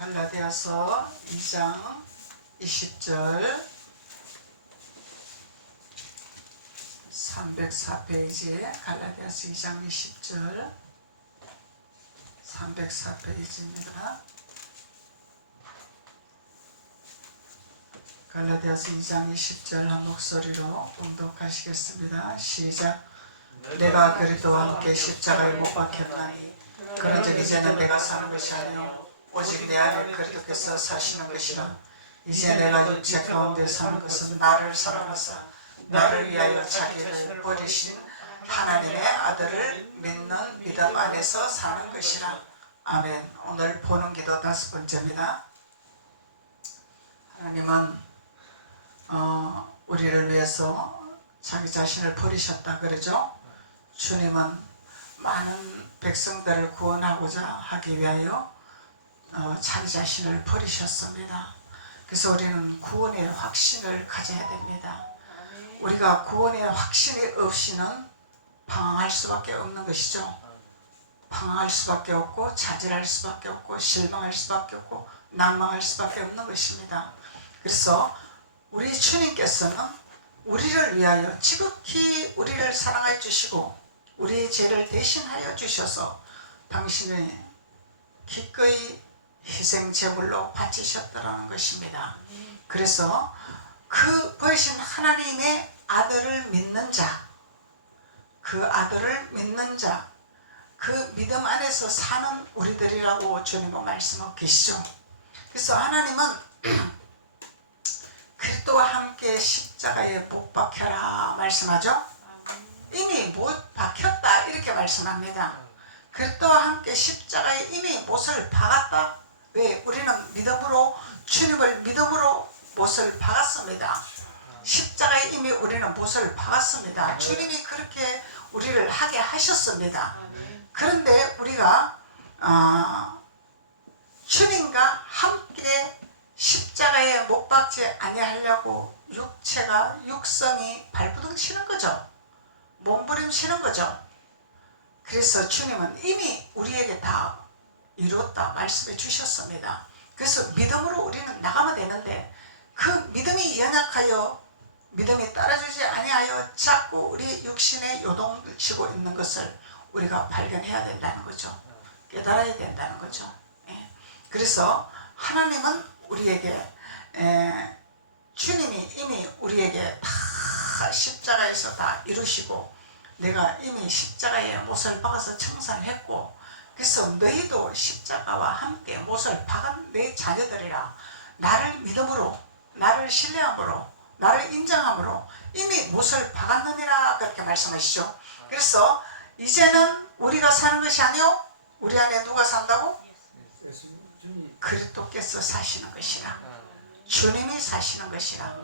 갈라디아서 2장 20절 304페이지에 갈라디아서 2장 20절 304페이지입니다. 갈라디아서 2장 20절 한 목소리로 봉독하시겠습니다. 시작. 내가 그리스도와 함께 십자가에 못 박혔나니 그런즉 이제는 내가 사는 것이 아니요 오직 내 안에 그리스도께서 사시는 것이라. 이제 내가 육체 가운데 사는 것은 나를 사랑하사 나를 위하여 자기를 버리신 하나님의 아들을 믿는 믿음 안에서 사는 것이라. 아멘. 오늘 보는 기도 5번째입니다. 하나님은 우리를 위해서 자기 자신을 버리셨다 그러죠. 주님은 많은 백성들을 구원하고자 하기 위하여 자기 자신을 버리셨습니다. 그래서 우리는 구원의 확신을 가져야 됩니다. 우리가 구원의 확신이 없이는 방황할 수밖에 없는 것이죠. 방황할 수밖에 없고 좌절할 수밖에 없고 실망할 수밖에 없고 낭망할 수밖에 없는 것입니다. 그래서 우리 주님께서는 우리를 위하여 지극히 우리를 사랑해 주시고 우리의 죄를 대신하여 주셔서 당신의 기꺼이 희생 제물로 바치셨다는 것입니다. 그래서 그 버리신 하나님의 아들을 믿는 자, 그 아들을 믿는 자, 그 믿음 안에서 사는 우리들이라고 주님은 말씀하고 계시죠. 그래서 하나님은 그리스도와 함께 십자가에 못 박혀라 말씀하죠. 이미 못 박혔다 이렇게 말씀합니다. 그리스도와 함께 십자가에 이미 못을 박았다. 왜? 우리는 믿음으로 주님을 믿음으로 못을 박았습니다. 십자가에 이미 우리는 못을 박았습니다. 주님이 그렇게 우리를 하게 하셨습니다. 그런데 우리가 주님과 함께 십자가에 못 박지 아니하려고 육성이 발부둥 치는 거죠. 몸부림치는 거죠. 그래서 주님은 이미 우리에게 다 이뤘다 말씀해 주셨습니다. 그래서 믿음으로 우리는 나가면 되는데 그 믿음이 연약하여 믿음이 따라주지 아니하여 자꾸 우리 육신의 요동을 치고 있는 것을 우리가 발견해야 된다는 거죠. 깨달아야 된다는 거죠. 그래서 하나님은 우리에게 주님이 이미 우리에게 다 십자가에서 다 이루시고 내가 이미 십자가에 못을 박아서 청산했고 그래서 너희도 십자가와 함께 못을 박은 내 자녀들이라. 나를 믿음으로 나를 신뢰함으로 나를 인정함으로 이미 못을 박았느니라 그렇게 말씀하시죠. 그래서 이제는 우리가 사는 것이 아니요 우리 안에 누가 산다고? 그리스도께서 사시는 것이라. 주님이 사시는 것이라.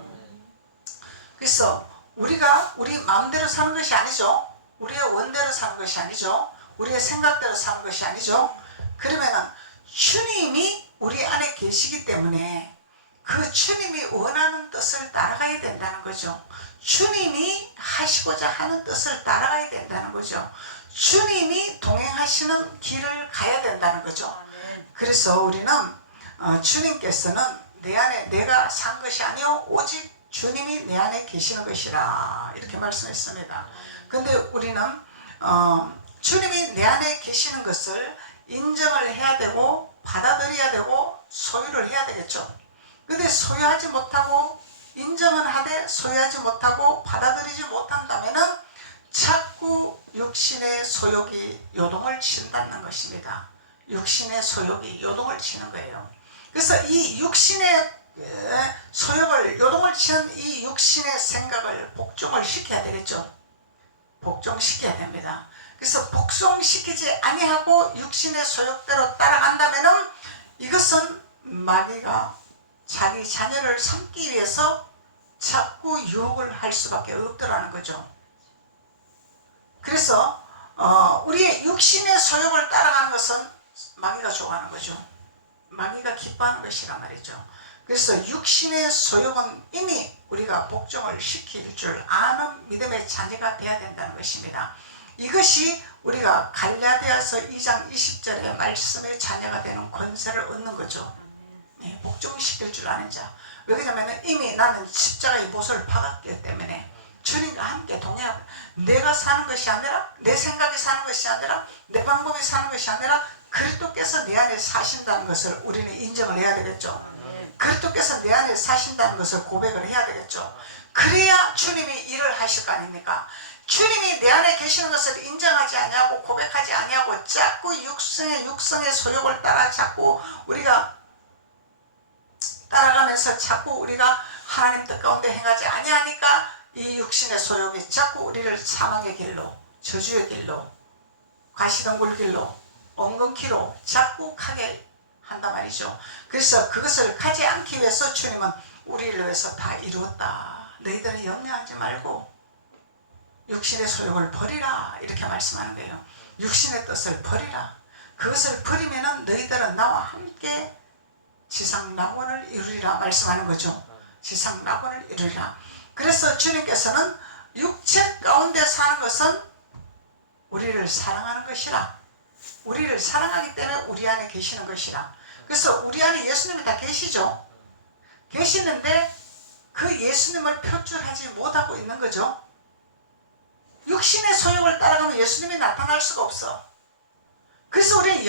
그래서 우리가 우리 마음대로 사는 것이 아니죠. 우리의 원대로 사는 것이 아니죠. 우리의 생각대로 사는 것이 아니죠. 그러면은 주님이 우리 안에 계시기 때문에 그 주님이 원하는 뜻을 따라가야 된다는 거죠. 주님이 하시고자 하는 뜻을 따라가야 된다는 거죠. 주님이 동행하시는 길을 가야 된다는 거죠. 그래서 우리는 주님께서는 내 안에 내가 산 것이 아니요 오직 주님이 내 안에 계시는 것이라 이렇게 말씀했습니다. 근데 우리는 주님이 내 안에 계시는 것을 인정을 해야 되고 받아들여야 되고 소유를 해야 되겠죠. 근데 소유하지 못하고 인정은 하되 소유하지 못하고 받아들이지 못한다면은 자꾸 육신의 소욕이 요동을 친다는 것입니다. 육신의 소욕이 요동을 치는 거예요. 그래서 이 육신의 소욕을 요동을 치는 이 육신의 생각을 복종을 시켜야 되겠죠. 복종시켜야 됩니다. 그래서 복종시키지 아니하고 육신의 소욕대로 따라간다면은 이것은 마귀가 자기 자녀를 삼기 위해서 자꾸 유혹을 할 수밖에 없더라는 거죠. 그래서 우리의 육신의 소욕을 따라가는 것은 마귀가 좋아하는 거죠. 마귀가 기뻐하는 것이란 말이죠. 그래서 육신의 소욕은 이미 우리가 복종을 시킬 줄 아는 믿음의 자녀가 되어야 된다는 것입니다. 이것이 우리가 갈라디아서 2장 20절의 말씀의 자녀가 되는 권세를 얻는 거죠. 복종시킬 줄 아는 자. 왜 그러냐면 이미 나는 십자가의 못을 박았기 때문에 주님과 함께 동행하고, 내가 사는 것이 아니라, 내 생각이 사는 것이 아니라, 내 방법이 사는 것이 아니라 그리스도께서 내 안에 사신다는 것을 우리는 인정을 해야 되겠죠. 그리스도께서 내 안에 사신다는 것을 고백을 해야 되겠죠. 그래야 주님이 일을 하실 거 아닙니까? 주님이 내 안에 계시는 것을 인정하지 아니하고 고백하지 아니하고 자꾸 육성의 소욕을 따라 자꾸 우리가 따라가면서 자꾸 우리가 하나님 뜻 가운데 행하지 아니하니까 이 육신의 소욕이 자꾸 우리를 사망의 길로, 저주의 길로, 가시덤굴 길로, 엉겅퀴로 자꾸 가게 한단 말이죠. 그래서 그것을 가지 않기 위해서 주님은 우리를 위해서 다 이루었다. 너희들은 염려하지 말고 육신의 소욕을 버리라, 이렇게 말씀하는 거예요. 육신의 뜻을 버리라. 그것을 버리면은 너희들은 나와 함께 지상낙원을 이루리라 말씀하는 거죠. 지상낙원을 이루리라. 그래서 주님께서는 육체 가운데 사는 것은 우리를 사랑하는 것이라, 우리를 사랑하기 때문에 우리 안에 계시는 것이라. 그래서 우리 안에 예수님이 다 계시죠. 계시는데 그 예수님을 표출하지 못하고 있는 거죠. 육신의 소욕을 따라가면 예수님이 나타날 수가 없어. 그래서 우리는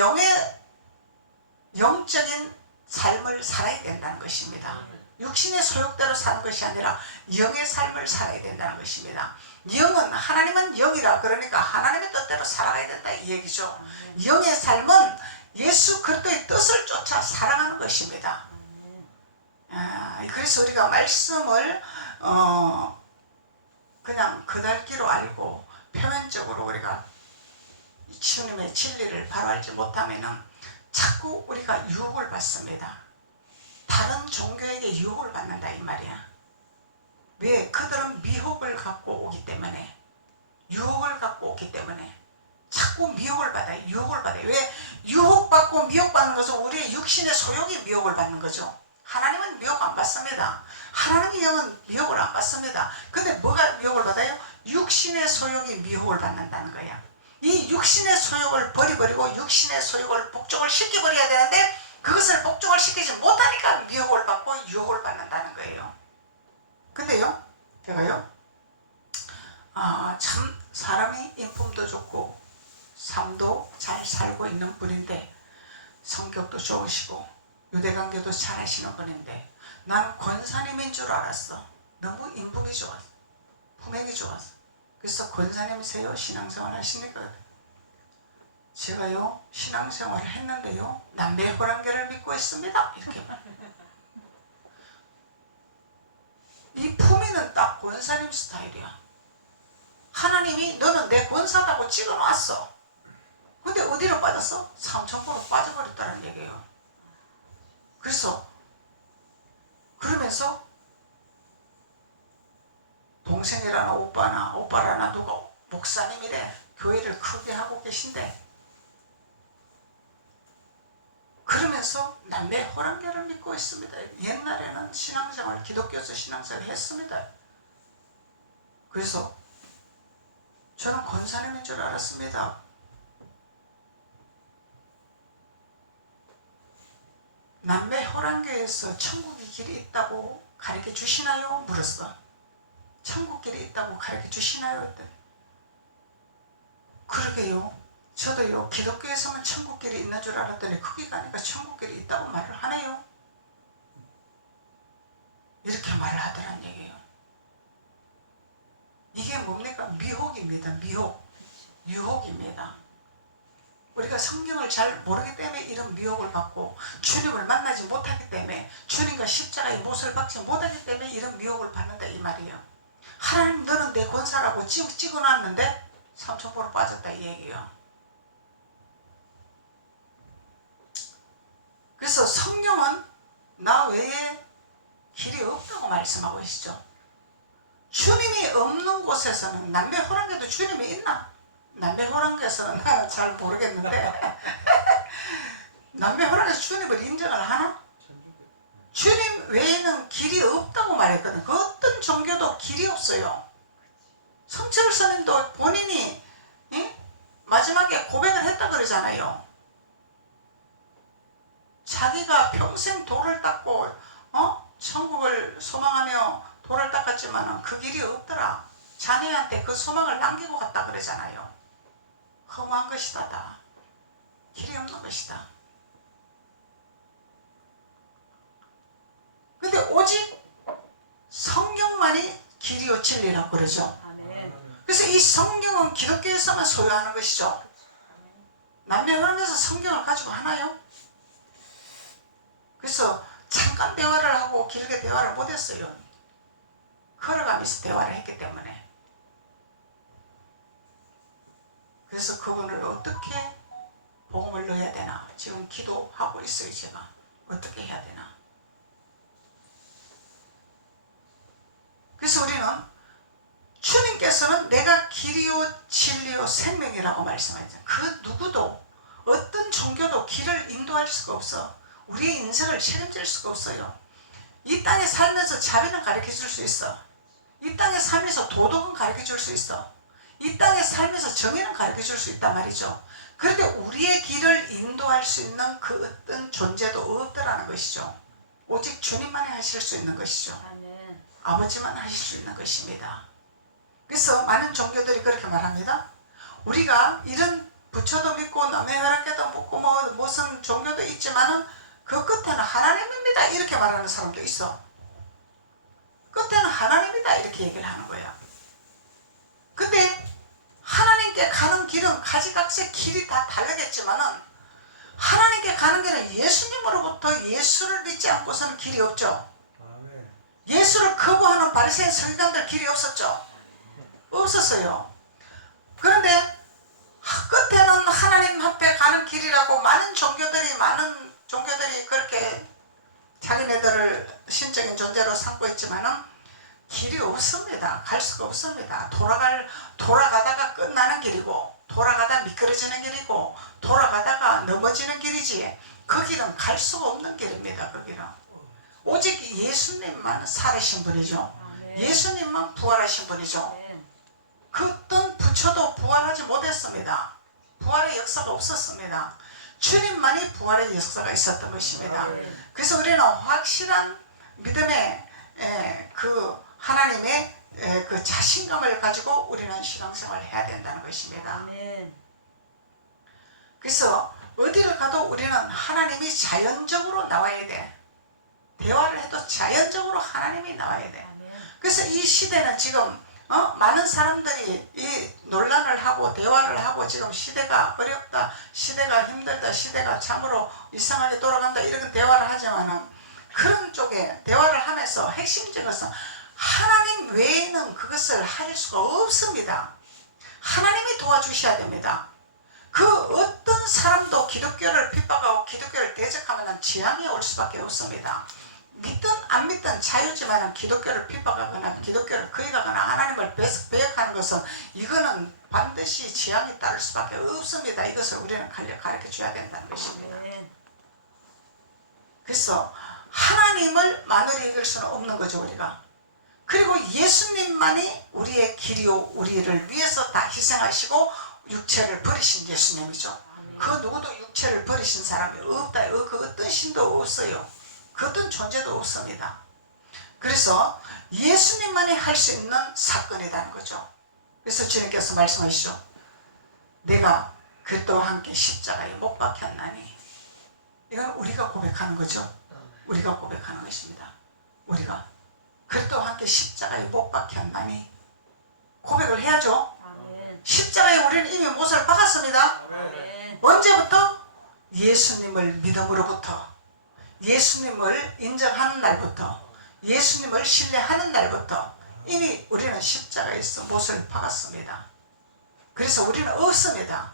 영적인 삶을 살아야 된다는 것입니다. 육신의 소욕대로 사는 것이 아니라 영의 삶을 살아야 된다는 것입니다. 영은, 하나님은 영이라, 그러니까 하나님의 뜻대로 살아가야 된다 이 얘기죠. 영의 삶은 예수 그리스도의 뜻을 쫓아 살아가는 것입니다. 그래서 우리가 말씀을 그냥 그달기로 알고 표면적으로 우리가 주님의 진리를 바로 알지 못하면은 자꾸 우리가 유혹을 받습니다. 다른 종교에게 유혹을 받는다 이 말이야. 왜? 그들은 미혹을 갖고 오기 때문에, 유혹을 갖고 오기 때문에 자꾸 미혹을 받아요. 유혹을 받아요. 왜? 유혹받고 미혹받는 것은 우리의 육신의 소욕이 미혹을 받는 거죠. 하나님은 미혹 안 받습니다. 하나님의 영은 미혹을 안 받습니다. 근데 뭐가 미혹을 받아요? 육신의 소욕이 미혹을 받는다는 거야. 이 육신의 소욕을 버리고 육신의 소욕을 복종을 시켜버려야 되는데 그것을 복종을 시키지 못하니까 미혹을 받고 유혹을 받는다는 거예요. 근데요, 제가요, 참 사람이 인품도 좋고 삶도 잘 살고 있는 분인데, 성격도 좋으시고 유대관계도 잘 하시는 분인데, 나는 권사님인 줄 알았어. 너무 인품이 좋았어. 품행이 좋았어. 그래서 권사님이세요? 신앙생활 하시니까. 제가요, 신앙생활을 했는데요, 남매호랑계를 믿고 있습니다. 이렇게 말해요. 이 품위는 딱 권사님 스타일이야. 하나님이 너는 내 권사라고 찍어놨어. 근데 어디로 빠졌어? 삼천포로 빠져버렸다는 얘기예요. 그래서 그러면서 동생이라나 오빠라나 누가 목사님이래, 교회를 크게 하고 계신데, 그러면서 남매 호랑개를 믿고 있습니다. 옛날에는 신앙생활, 기독교에서 신앙생활 했습니다. 그래서 저는 권사님인 줄 알았습니다. 남매 호랑교에서 천국의 길이 있다고 가르쳐 주시나요? 물었어. 천국 길이 있다고 가르쳐 주시나요? 했더니 그러게요. 저도요, 기독교에서만 천국 길이 있는 줄 알았더니 거기 가니까 천국 길이 있다고 말을 하네요. 이렇게 말을 하더란 얘기예요. 이게 뭡니까? 미혹입니다. 미혹. 유혹입니다. 우리가 성경을 잘 모르기 때문에 이런 미혹을 받고, 주님을 만나지 못하기 때문에, 주님과 십자가의 못을 박지 못하기 때문에 이런 미혹을 받는다 이 말이에요. 하나님, 너는 내 권사라고 찍어놨는데 삼천포로 빠졌다 이 얘기예요. 그래서 성경은 나 외에 길이 없다고 말씀하고 계시죠. 주님이 없는 곳에서는, 남매 호랑개도 주님이 있나? 남매 호랑개에서는 나는 잘 모르겠는데 남매 호랑개에서 주님을 인정을 하나? 주님 외에는 길이 없다고 말했거든. 그 어떤 종교도 길이 없어요. 성철 스님도 본인이 마지막에 고백을 했다 그러잖아요. 자기가 평생 돌을 닦고 천국을 소망하며 돌을 닦았지만 그 길이 없더라. 자녀한테 그 소망을 남기고 갔다 그러잖아요. 허무한 것이다. 다 길이 없는 것이다. 근데 오직 성경만이 길이요 진리라고 그러죠. 그래서 이 성경은 기독교에서만 소유하는 것이죠. 남녀노소에서 성경을 가지고 하나요? 그래서 잠깐 대화를 하고 길게 대화를 못했어요. 걸어가면서 대화를 했기 때문에. 그래서 그분을 어떻게 복음을 넣어야 되나 지금 기도하고 있어요. 제가 어떻게 해야 되나. 그래서 우리는 주님께서는 내가 길이요 진리요 생명이라고 말씀하셨잖아요. 그 누구도 어떤 종교도 길을 인도할 수가 없어. 우리의 인생을 책임질 수가 없어요. 이 땅에 살면서 자비는 가르쳐줄 수 있어. 이 땅에 살면서 도덕은 가르쳐줄 수 있어. 이 땅에 살면서 정의는 가르쳐줄 수 있단 말이죠. 그런데 우리의 길을 인도할 수 있는 그 어떤 존재도 없더라는 것이죠. 오직 주님만이 하실 수 있는 것이죠. 아멘. 아버지만 하실 수 있는 것입니다. 그래서 많은 종교들이 그렇게 말합니다. 우리가 이런 부처도 믿고 남의 혈압계도 믿고 무슨 종교도 있지만은 그 끝에는 하나님입니다 이렇게 말하는 사람도 있어. 끝에는 하나님이다 이렇게 얘기를 하는 거야. 근데 하나님께 가는 길은 가지각색 길이 다 다르겠지만은 하나님께 가는 길은 예수님으로부터 예수를 믿지 않고서는 길이 없죠. 예수를 거부하는 바리새인 서기관들 길이 없었죠. 없었어요. 그런데 끝에는 하나님 앞에 가는 길이라고 많은 종교들이 그렇게 자기네들을 신적인 존재로 삼고 있지만은 길이 없습니다. 갈 수가 없습니다. 돌아가다가 끝나는 길이고, 돌아가다 미끄러지는 길이고, 돌아가다가 넘어지는 길이지, 그 길은 갈 수가 없는 길입니다. 그 길은 오직 예수님만 살으신 분이죠. 예수님만 부활하신 분이죠. 그 어떤 부처도 부활하지 못했습니다. 부활의 역사가 없었습니다. 주님만이 부활의 역사가 있었던 것입니다. 그래서 우리는 확실한 믿음의 그 하나님의 그 자신감을 가지고 우리는 신앙생활을 해야 된다는 것입니다. 그래서 어디를 가도 우리는 하나님이 자연적으로 나와야 돼. 대화를 해도 자연적으로 하나님이 나와야 돼. 그래서 이 시대는 지금 많은 사람들이 이 논란을 하고 대화를 하고 지금 시대가 어렵다, 시대가 힘들다, 시대가 참으로 이상하게 돌아간다 이런 대화를 하지만은 그런 쪽에 대화를 하면서 핵심적인 것은 하나님 외에는 그것을 할 수가 없습니다. 하나님이 도와주셔야 됩니다. 그 어떤 사람도 기독교를 핍박하고 기독교를 대적하면 재앙이 올 수밖에 없습니다. 믿든 안 믿든 자유지만 기독교를 핍박하거나 기독교를 거역하거나 하나님을 배역하는 것은 이거는 반드시 재앙이 따를 수밖에 없습니다. 이것을 우리는 가르쳐 줘야 된다는 것입니다. 그래서 하나님을 만으로 이길 수는 없는 거죠. 우리가. 그리고 예수님만이 우리의 길이요 우리를 위해서 다 희생하시고 육체를 버리신 예수님이죠. 그 누구도 육체를 버리신 사람이 없다. 그 어떤 신도 없어요. 그 어떤 존재도 없습니다. 그래서 예수님만이 할 수 있는 사건이라는 거죠. 그래서 주님께서 말씀하시죠. 내가 그리스도와 함께 십자가에 못 박혔나니. 이건 우리가 고백하는 거죠. 우리가 고백하는 것입니다. 우리가 그리스도와 함께 십자가에 못 박혔나니 고백을 해야죠. 십자가에 우리는 이미 못을 박았습니다. 언제부터? 예수님을 믿음으로부터, 예수님을 인정하는 날부터, 예수님을 신뢰하는 날부터 이미 우리는 십자가에서 못을 박았습니다. 그래서 우리는 없습니다.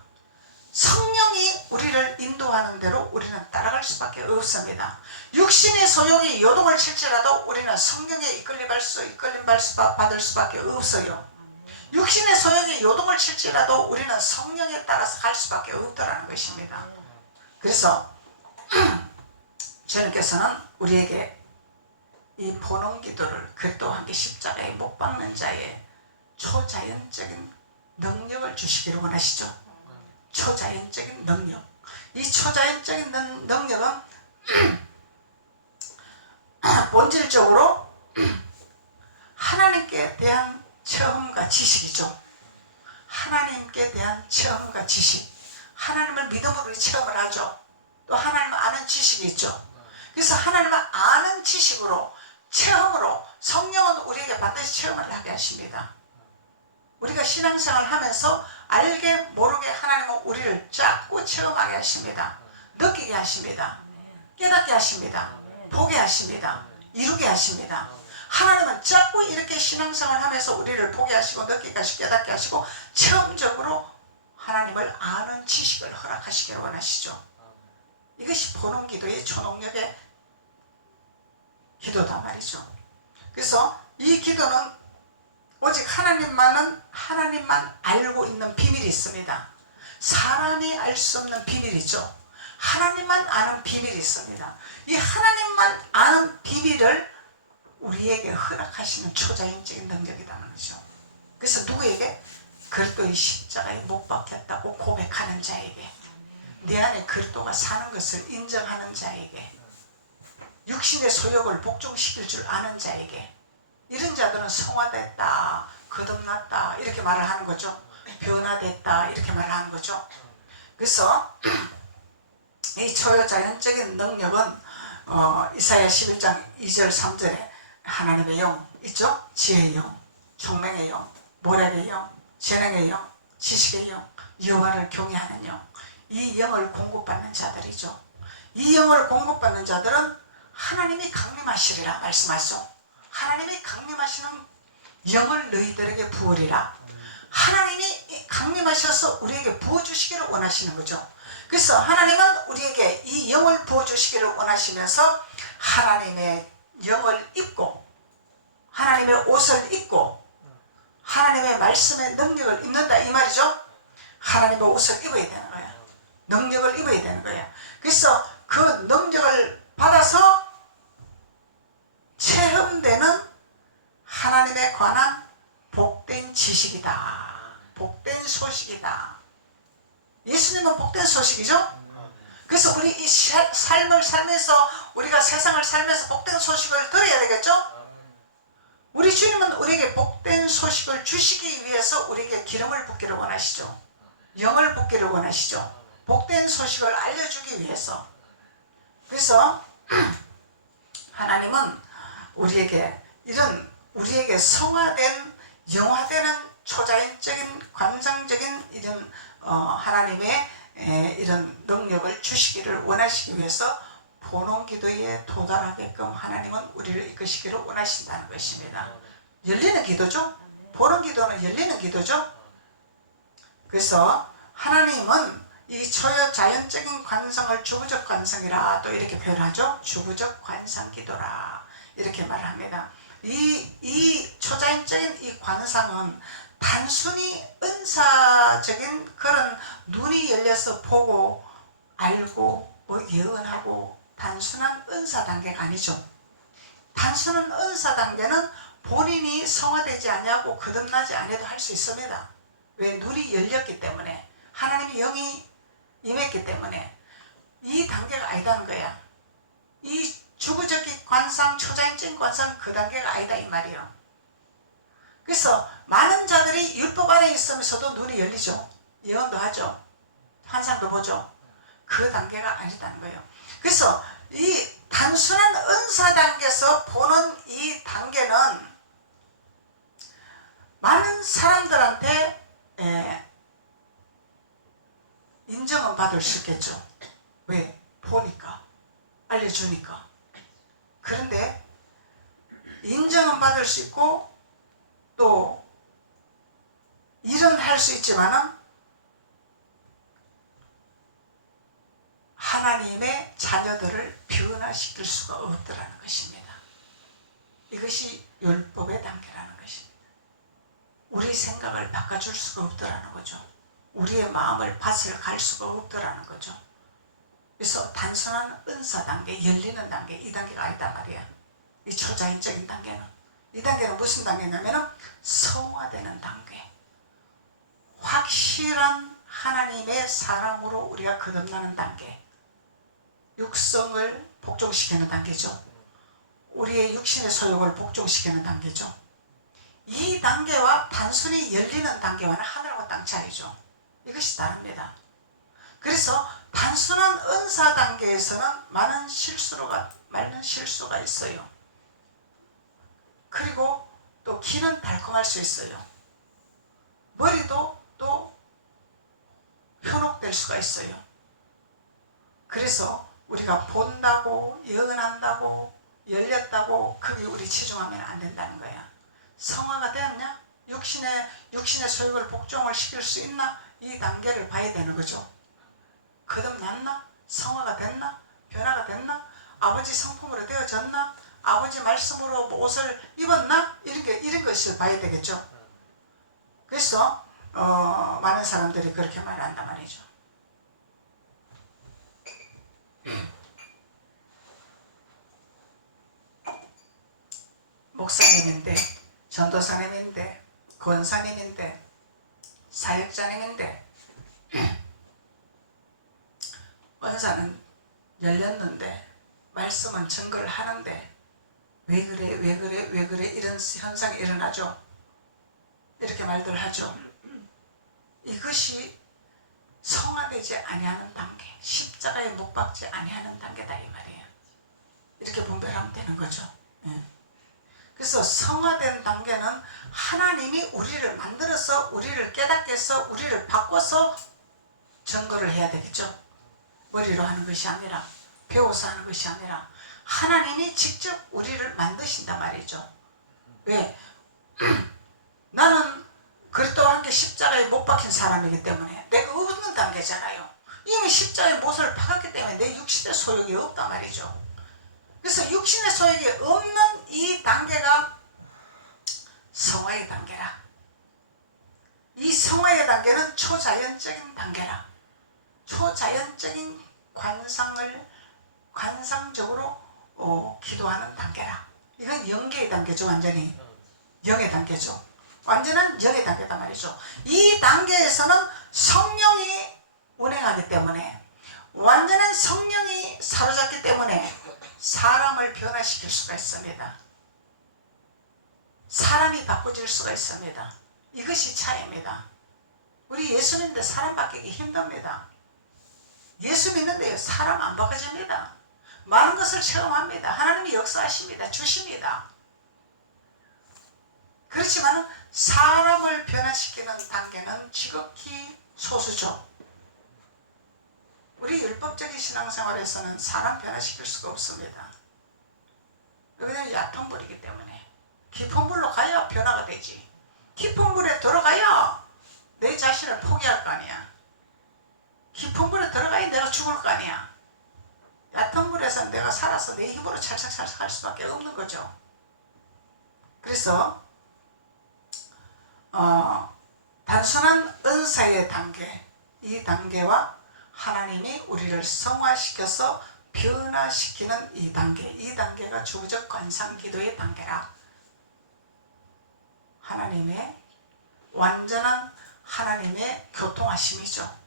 성령이 우리를 인도하는 대로 우리는 따라갈 수밖에 없습니다. 육신의 소욕이 요동을 칠지라도 우리는 성령에 이끌림 받을 수밖에 없어요. 육신의 소욕이 요동을 칠지라도 우리는 성령에 따라서 갈 수밖에 없다라는 것입니다. 그래서 주님께서는 우리에게 이 본원 기도를 그리스도와 함께 십자가에 못 박는 자의 초자연적인 능력을 주시기를 원하시죠. 초자연적인 능력. 이 초자연적인 능력은 본질적으로 하나님께 대한 체험과 지식이죠. 하나님께 대한 체험과 지식. 하나님을 믿음으로 우리 체험을 하죠. 또 하나님을 아는 지식이 있죠. 그래서 하나님을 아는 지식으로, 체험으로 성령은 우리에게 반드시 체험을 하게 하십니다. 우리가 신앙생활을 하면서 알게 모르게 하나님은 우리를 자꾸 체험하게 하십니다. 느끼게 하십니다. 깨닫게 하십니다. 보게 하십니다. 이루게 하십니다. 하나님은 자꾸 이렇게 신앙생활을 하면서 우리를 보게 하시고 느끼게 하시고 깨닫게 하시고 체험적으로 하나님을 아는 지식을 허락하시기를 원하시죠. 이것이 보는 기도의 초능력의 기도다 말이죠. 그래서 이 기도는 오직 하나님만 알고 있는 비밀이 있습니다. 사람이 알 수 없는 비밀이죠. 하나님만 아는 비밀이 있습니다. 이 하나님만 아는 비밀을 우리에게 허락하시는 초자연적인 능력이다 말이죠. 그래서 누구에게? 그리스도의 십자가에 못 박혔다고 고백하는 자에게, 내 안에 그리스도가 사는 것을 인정하는 자에게, 육신의 소욕을 복종시킬 줄 아는 자에게, 이런 자들은 성화됐다, 거듭났다 이렇게 말을 하는 거죠. 변화됐다 이렇게 말을 하는 거죠. 그래서 이 초자연적인 능력은 이사야 11장 2절 3절에 하나님의 영 있죠. 지혜의 영, 총명의 영, 모략의 영, 재능의 영, 지식의 영, 여호와를 경외하는 영, 이 영을 공급받는 자들이죠. 이 영을 공급받는 자들은 하나님이 강림하시리라 말씀하시죠. 하나님이 강림하시는 영을 너희들에게 부으리라. 하나님이 강림하셔서 우리에게 부어주시기를 원하시는 거죠. 그래서 하나님은 우리에게 이 영을 부어주시기를 원하시면서 하나님의 영을 입고, 하나님의 옷을 입고, 하나님의 말씀의 능력을 입는다 이 말이죠. 하나님의 옷을 입어야 되는 거야. 능력을 입어야 되는 거야. 그래서 그 능력을 받아서 체험되는 하나님에 관한 복된 지식이다. 복된 소식이다. 예수님은 복된 소식이죠. 그래서 우리 이 삶을 살면서, 우리가 세상을 살면서 복된 소식을 들어야 되겠죠. 우리 주님은 우리에게 복된 소식을 주시기 위해서 우리에게 기름을 붓기를 원하시죠. 영을 붓기를 원하시죠. 복된 소식을 알려주기 위해서. 그래서 하나님은 우리에게 성화된, 영화되는 초자연적인 관상적인 이런 하나님의 이런 능력을 주시기를 원하시기 위해서 보는 기도에 도달하게끔 하나님은 우리를 이끄시기를 원하신다는 것입니다. 열리는 기도죠. 보는 기도는 열리는 기도죠. 그래서 하나님은 이 초자연적인 관상을 주부적 관상이라 또 이렇게 표현하죠. 주부적 관상 기도라 이렇게 말합니다. 이 초자연적인 이 관상은 단순히 은사적인 그런 눈이 열려서 보고 알고 뭐 예언하고 단순한 은사 단계가 아니죠. 단순한 은사 단계는 본인이 성화되지 아니하고 거듭나지 않아도 할 수 있습니다. 왜? 눈이 열렸기 때문에, 하나님의 영이 임했기 때문에. 이 단계가 아니다는 거야. 이 주부적인 관상, 초자연적인 관상 그 단계가 아니다 이 말이에요. 그래서 많은 자들이 율법 아래 있으면서도 눈이 열리죠. 예언도 하죠. 환상도 보죠. 그 단계가 아니다는 거예요. 그래서 이 단순한 은사 단계에서 보는 이 단계는 많은 사람들한테 인정은 받을 수 있겠죠. 왜? 보니까, 알려주니까. 그런데 인정은 받을 수 있고 또 일은 할 수 있지만은 하나님의 자녀들을 변화시킬 수가 없더라는 것입니다. 이것이 율법의 단계라는 것입니다. 우리 생각을 바꿔줄 수가 없더라는 거죠. 우리의 마음을 밭을 갈 수가 없더라는 거죠. 그래서 단순한 은사 단계, 열리는 단계, 이 단계가 아니다 말이야. 이 초자연적인 단계는. 이 단계는 무슨 단계냐면 성화되는 단계. 확실한 하나님의 사람으로 우리가 거듭나는 단계. 육성을 복종시키는 단계죠. 우리의 육신의 소욕을 복종시키는 단계죠. 이 단계와 단순히 열리는 단계와는 하늘과 땅 차이죠. 이것이 다릅니다. 그래서 단순한 은사 단계에서는 많은 실수가 있어요. 그리고 또 귀는 달콤할 수 있어요. 머리도 또 현혹될 수가 있어요. 그래서 우리가 본다고, 예언한다고, 열렸다고 거기 우리 치중하면 안 된다는 거야. 성화가 되었냐? 육신의 소욕을 복종을 시킬 수 있나? 이 단계를 봐야 되는 거죠. 거듭났나? 성화가 됐나? 변화가 됐나? 아버지 성품으로 되어졌나? 아버지 말씀으로 옷을 입었나? 이런 것을 봐야 되겠죠. 그래서 많은 사람들이 그렇게 말한단 말이죠. 목사님인데, 전도사님인데, 권사님인데, 사역자님인데 은사는 열렸는데 말씀은 증거를 하는데 왜 그래 이런 현상이 일어나죠. 이렇게 말들 하죠. 이것이 성화되지 아니하는 단계, 십자가에 못 박지 아니하는 단계다 이 말이에요. 이렇게 분별하면 되는 거죠. 그래서 성화된 단계는 하나님이 우리를 만들어서 우리를 깨닫게 해서 우리를 바꿔서 증거를 해야 되겠죠. 머리로 하는 것이 아니라, 배워서 하는 것이 아니라 하나님이 직접 우리를 만드신단 말이죠. 왜? 나는 그리스도 함께 십자가에 못 박힌 사람이기 때문에 내가 없는 단계잖아요. 이미 십자가에 못을 박았기 때문에 내 육신의 소욕이 없단 말이죠. 그래서 육신의 소욕이 없는 이 단계가 성화의 단계라. 이 성화의 단계는 초자연적인 단계라. 초자연적인 관상적으로 기도하는 단계라. 이건 영계의 단계죠. 완전히 영의 단계죠. 완전한 영의 단계단 말이죠. 이 단계에서는 성령이 운행하기 때문에, 완전한 성령이 사로잡기 때문에 사람을 변화시킬 수가 있습니다. 사람이 바꿔질 수가 있습니다. 이것이 차이입니다. 우리 예수 믿는데 사람 바뀌기 힘듭니다. 예수 믿는데 사람 안 바꿔집니다. 많은 것을 체험합니다. 하나님이 역사하십니다. 주십니다. 그렇지만 사람을 변화시키는 단계는 지극히 소수죠. 우리 율법적인 신앙생활에서는 사람 변화시킬 수가 없습니다. 왜냐하면 얕은 물이기 때문에. 깊은 물로 가야 변화가 되지. 깊은 물에 들어가야 내 자신을 포기할 거 아니야. 깊은 물에 들어가야 내가 죽을 거 아니야. 얕은 물에서 내가 살아서 내 힘으로 찰싹찰싹 할 수밖에 없는 거죠. 그래서 단순한 은사의 단계, 이 단계와 하나님이 우리를 성화시켜서 변화시키는 이 단계가 주적 관상기도의 단계라. 하나님의 완전한 하나님의 교통하심이죠.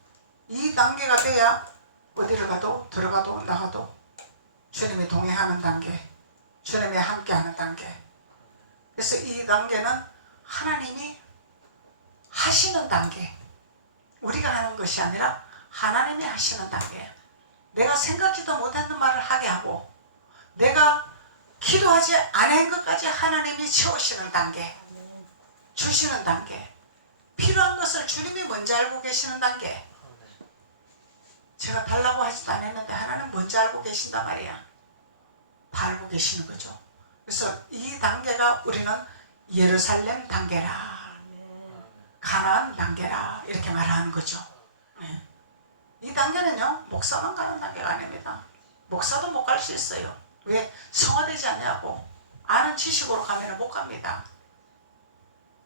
이 단계가 돼야 어디를 가도 들어가도 나가도 주님이 동행하는 단계, 주님이 함께하는 단계. 그래서 이 단계는 하나님이 하시는 단계, 우리가 하는 것이 아니라 하나님이 하시는 단계예요. 내가 생각지도 못했는 말을 하게 하고 내가 기도하지 않은 것까지 하나님이 채우시는 단계, 주시는 단계, 필요한 것을 주님이 먼저 알고 계시는 단계. 제가 달라고 하지도 않았는데 하나님 먼저 알고 계신단 말이야. 다 알고 계시는 거죠. 그래서 이 단계가 우리는 예루살렘 단계라, 가나안 단계라 이렇게 말하는 거죠. 이 단계는요, 목사만 가는 단계가 아닙니다. 목사도 못 갈 수 있어요. 왜? 성화되지 않냐고. 아는 지식으로 가면 못 갑니다.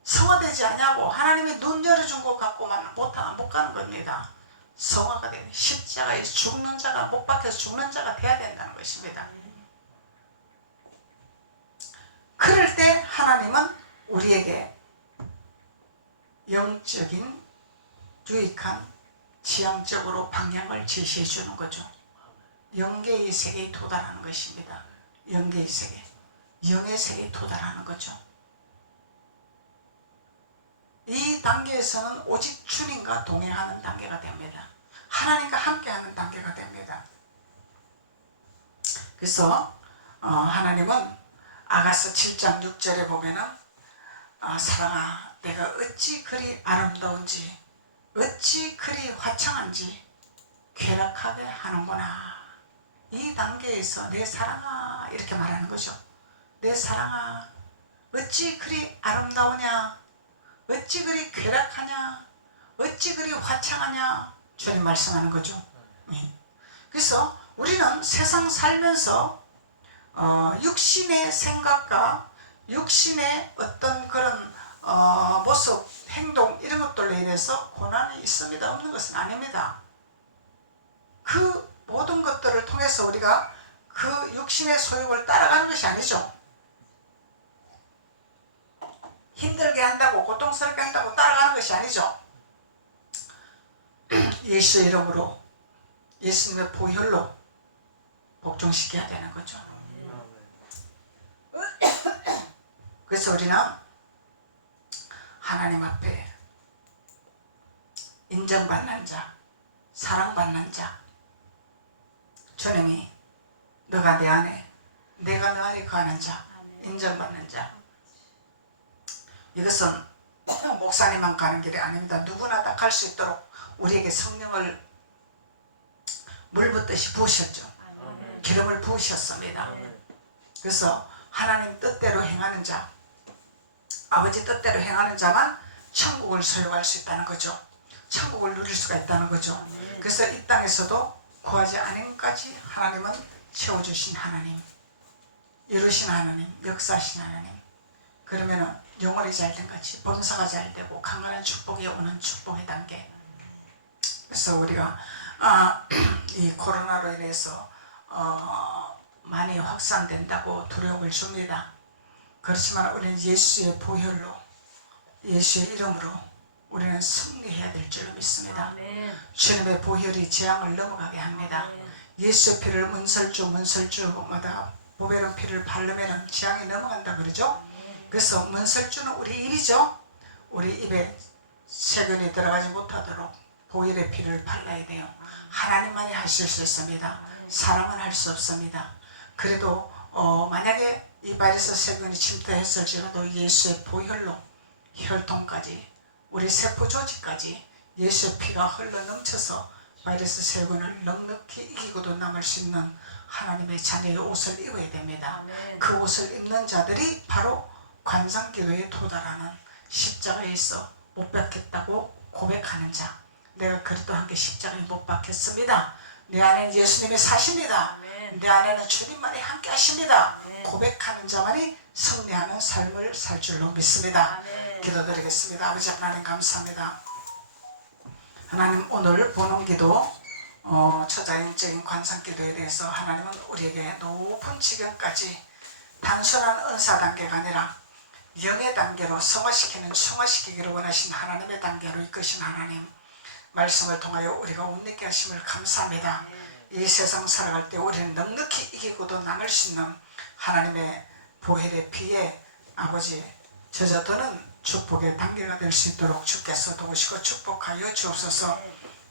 성화되지 않냐고 하나님이 눈 열어준 것 갖고만 못 가는 겁니다. 성화가 되는, 십자가에 죽는 자가, 못 박혀서 죽는 자가 돼야 된다는 것입니다. 그럴 때 하나님은 우리에게 영적인 유익한 지향적으로 방향을 제시해 주는 거죠. 영계의 세계에 도달하는 것입니다. 영계의 세계, 영의 세계에 도달하는 거죠. 이 단계에서는 오직 주님과 동행하는 단계가 됩니다. 하나님과 함께하는 단계가 됩니다. 그래서 하나님은 아가서 7장 6절에 보면은 사랑아 내가 어찌 그리 아름다운지 어찌 그리 화창한지 쾌락하게 하는구나. 이 단계에서 내 사랑아 이렇게 말하는 거죠. 내 사랑아 어찌 그리 아름다우냐, 어찌 그리 쾌락하냐, 어찌 그리 화창하냐, 주님 말씀하는 거죠. 그래서 우리는 세상 살면서 육신의 생각과 육신의 어떤 그런 모습, 행동 이런 것들로 인해서 고난이 있습니다. 없는 것은 아닙니다. 그 모든 것들을 통해서 우리가 그 육신의 소욕을 따라가는 것이 아니죠. 힘들게 한다고 고통스럽게 한다고 따라가는 것이 아니죠. 예수의 이름으로 예수님의 보혈로 복종시켜야 되는 거죠. 그래서 우리는 하나님 앞에 인정받는 자, 사랑받는 자, 주님이 너가 내 안에, 내가 너 안에 거하는 자, 인정받는 자. 이것은 목사님만 가는 길이 아닙니다. 누구나 다 갈 수 있도록 우리에게 성령을 물붓듯이 부으셨죠. 기름을 부으셨습니다. 그래서 하나님 뜻대로 행하는 자, 아버지 뜻대로 행하는 자만 천국을 소유할 수 있다는 거죠. 천국을 누릴 수가 있다는 거죠. 그래서 이 땅에서도 구하지 않은 것까지 하나님은 채워주신 하나님, 이루신 하나님, 역사하신 하나님. 그러면은 영혼이 잘된 같이 범사가 잘되고 강건한 축복이 오는 축복의 단계. 그래서 우리가 이 코로나로 인해서 많이 확산된다고 두려움을 줍니다. 그렇지만 우리는 예수의 보혈로, 예수의 이름으로 우리는 승리해야 될 줄로 믿습니다. 주님의 보혈이 재앙을 넘어가게 합니다. 예수의 피를 문설주마다 보배로운 피를 바르면 재앙이 넘어간다 그러죠. 그래서 문설주는 우리 입이죠. 우리 입에 세균이 들어가지 못하도록 보혈의 피를 발라야 돼요. 하나님만이 하실 수 있습니다. 사람은 할 수 없습니다. 그래도 만약에 이 바이러스 세균이 침투했을지라도 예수의 보혈로 혈통까지 우리 세포 조직까지 예수의 피가 흘러 넘쳐서 바이러스 세균을 넉넉히 이기고도 남을 수 있는 하나님의 자녀의 옷을 입어야 됩니다. 그 옷을 입는 자들이 바로 관상기도에 도달하는 십자가에서 못 박혔다고 고백하는 자. 내가 그리스도 함께 십자가에 못 박혔습니다. 내 안에는 예수님이 사십니다. 내 안에는 주님만이 함께 하십니다. 고백하는 자만이 승리하는 삶을 살 줄로 믿습니다. 기도드리겠습니다. 아버지 하나님 감사합니다. 하나님 오늘 본원기도 초자연적인 관상기도에 대해서 하나님은 우리에게 높은 지경까지 단순한 은사 단계가 아니라 영의 단계로 성화시키는 충화시키기를 원하신 하나님의 단계로 이끄신 하나님 말씀을 통하여 우리가 옷 입게 하심을 감사합니다. 이 세상 살아갈 때 우리는 넉넉히 이기고도 남을 수 있는 하나님의 보혈의 피에 아버지 젖어드는 축복의 단계가 될 수 있도록 주께서 도우시고 축복하여 주옵소서.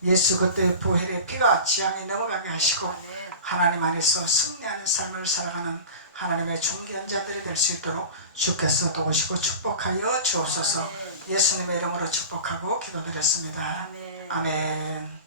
예수 그때의 보혈의 피가 지향에 넘어가게 하시고 하나님 안에서 승리하는 삶을 살아가는 하나님의 존귀한 자들이 될 수 있도록 주께서 도우시고 축복하여 주옵소서. 예수님의 이름으로 축복하고 기도드렸습니다. 아멘.